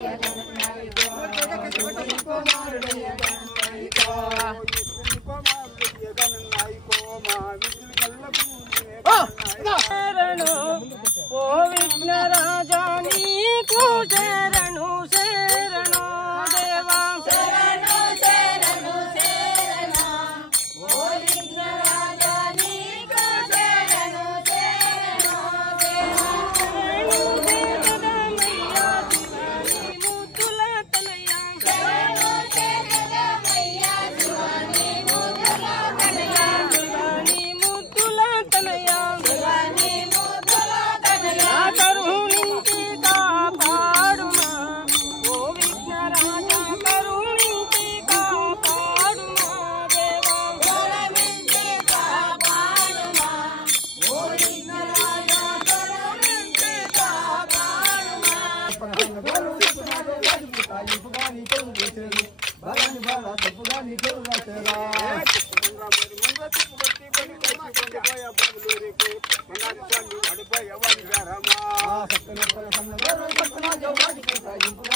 ओ विघ्न राजा नीकु शरणु शरणु देवा शरणु शरणु शरणु ओ विघ्न राजा नीकु शरणु शरणु देवा शरणु देवदा मैया शिवानी मुद्दुल तनया शरणु देवदा मैया शिवानी मुद्दुल तनया शिवानी मुद्दुल तनया शिवानी करुणिंची कापाडुमा ओ विघ्न राजा करुणिंची कापाडुमा देवा करुणिंची कापाडुमा ओ विघ्न राजा करुणिंची कापाडुमा सत्य